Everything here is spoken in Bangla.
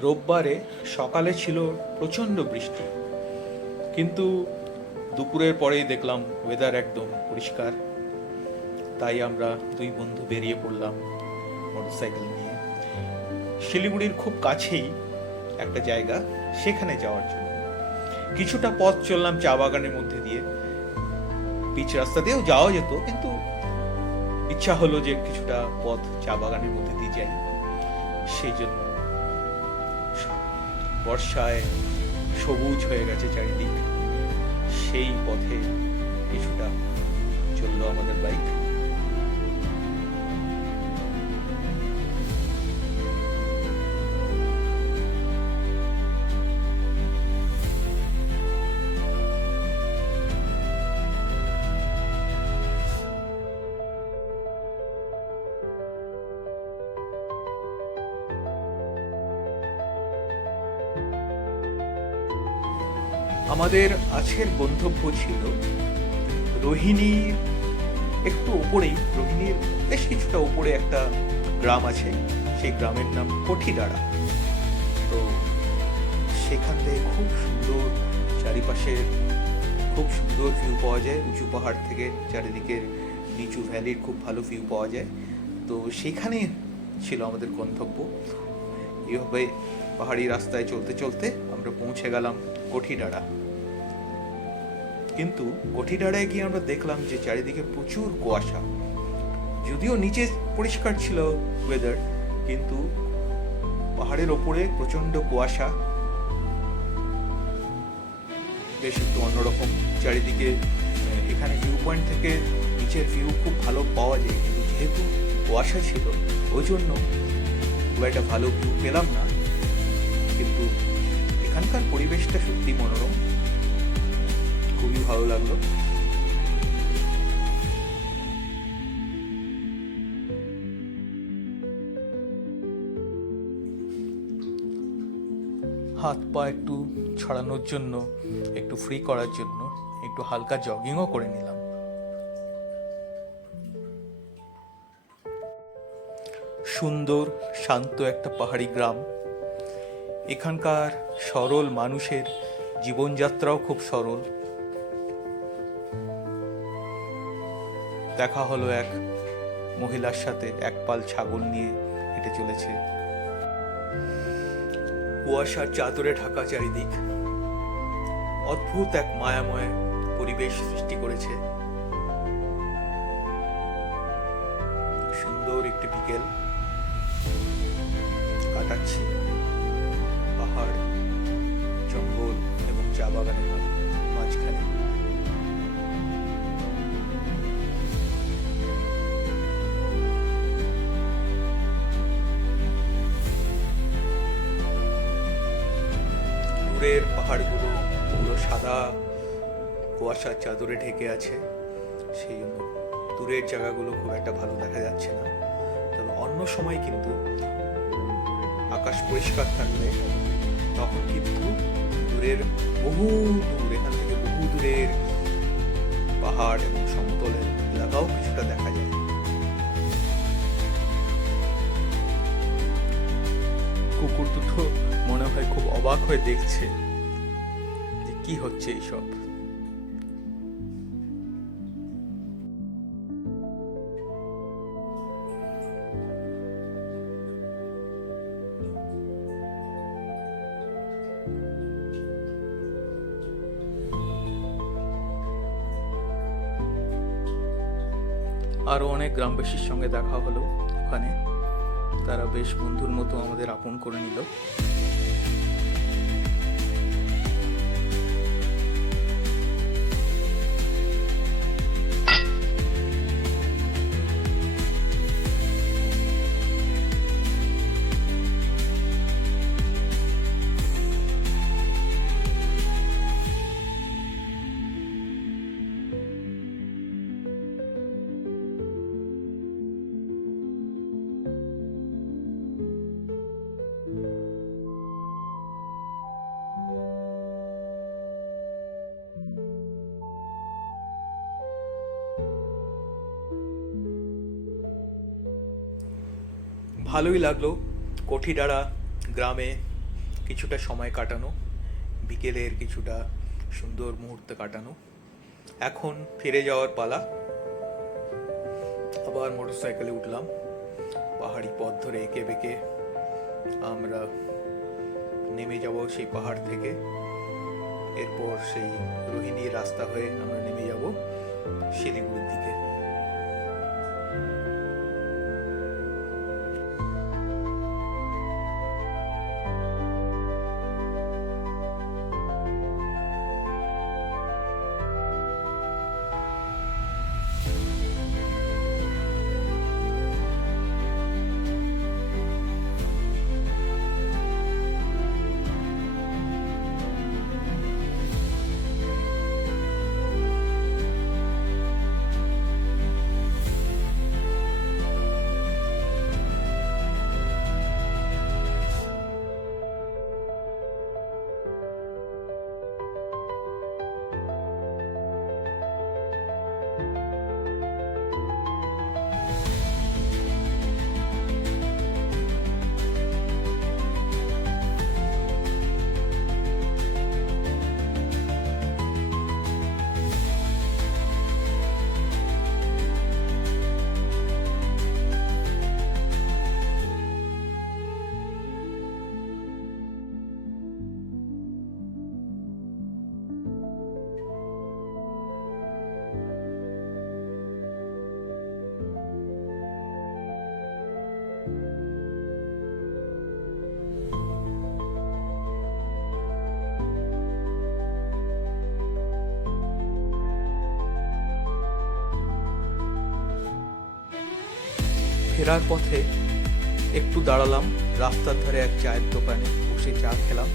রোববারে সকালে ছিল প্রচণ্ড বৃষ্টি, কিন্তু দুপুরের পরেই দেখলাম ওয়েদার একদম পরিষ্কার। তাই আমরা দুই বন্ধু বেরিয়ে পড়লাম মোটরসাইকেল নিয়ে। শিলিগুড়ির খুব কাছেই একটা জায়গা, সেখানে যাওয়ার জন্য কিছুটা পথ চললাম চা বাগানের মধ্যে দিয়ে। পিচ রাস্তা দিয়েও যাওয়া যেত, কিন্তু ইচ্ছা হলো যে কিছুটা পথ চা বাগানের মধ্যে দিয়ে যাই। সেই জন্য বর্ষায় সবুজ হয়ে গেছে চারিদিক, সেই পথে কিছুটা চললো আমাদের বাইক। আমাদের আজকের গন্তব্য ছিল রোহিণীর একটু উপরেই, রোহিণীর বেশ কিছুটা উপরে একটা গ্রাম আছে, সেই গ্রামের নাম কঠিডাড়া। তো সেখান থেকে খুব সুন্দর চারিপাশের খুব সুন্দর ভিউ পাওয়া যায়, উঁচু পাহাড় থেকে চারিদিকের নিচু ভ্যালির খুব ভালো ভিউ পাওয়া যায়। তো সেখানে ছিল আমাদের গন্তব্য। এইভাবে পাহাড়ি রাস্তায় চলতে চলতে আমরা পৌঁছে গেলাম কঠিডাড়া। কিন্তু কঠিডাড়ায় গিয়ে আমরা দেখলাম যে চারিদিকে প্রচুর কুয়াশা। যদিও নিচে পরিষ্কার ছিল ওয়েদার, কিন্তু পাহাড়ের ওপরে প্রচন্ড কুয়াশা, বেশ একটু অন্যরকম চারিদিকে। এখানে ভিউ পয়েন্ট থেকে নিচের ভিউ খুব ভালো পাওয়া যায়, কিন্তু যেহেতু কুয়াশা ছিল ওই জন্য খুব একটা ভালো ভিউ পেলাম না। কিন্তু এখানকার পরিবেশটা সত্যি মনোরম, খুবই ভালো লাগলো। হাত পা একটু ছড়ানোর জন্য, একটু ফ্রি করার জন্য একটু হালকা জগিংও করে নিলাম। সুন্দর শান্ত একটা পাহাড়ি গ্রাম। এখানকার সরল মানুষের জীবনযাত্রাও খুব সরল। দেখা হলো এক মহিলার সাথে, এক পাল ছাগল নিয়ে হেঁটে চলেছে। কুয়াশার চাদরে ঢাকা চারিদিক অদ্ভুত এক মায়াময় পরিবেশ সৃষ্টি করেছে। সুন্দর একটি বিকেল কাটাচ্ছি পাহাড়, জঙ্গল এবং চা বাগানের মাঝখানে। দূরের পাহাড়গুলো পুরো সাদা কুয়াশার চাদরে ঢেকে আছে, সেই জন্য দূরের জায়গাগুলো খুব একটা ভালো দেখা যাচ্ছে না। তবে অন্য সময় কিন্তু আকাশ পরিষ্কার থাকলে তখন কিন্তু দূরের বহু দূর, এখান থেকে বহু দূরের পাহাড় এবং সমতলের এলাকাও কিছুটা দেখা যায়। কুকুর দুটো মনে হয় খুব অবাক হয়ে দেখছে যে কি হচ্ছে এইসব। আরো অনেক গ্রামবাসীর সঙ্গে দেখা হলো ওখানে, তারা বেশ বন্ধুর মতো আমাদের আপন করে নিল। ভালোই লাগলো কঠিডাড়া গ্রামে কিছুটা সময় কাটানো, বিকেলের কিছুটা সুন্দর মুহূর্ত কাটানো। এখন ফিরে যাওয়ার পালা। আবার মোটরসাইকেলে উঠলাম, পাহাড়ি পথ ধরে এঁকে বেঁকে আমরা নেমে যাব সেই পাহাড় থেকে। এরপর সেই রোহিণীর রাস্তা হয়ে আমরা নেমে যাব শিলিগুড়ির দিকে। ফেরার পথে একটু দাঁড়ালাম রাস্তার ধারে এক চায়ের দোকানে, বসে চা খেলাম।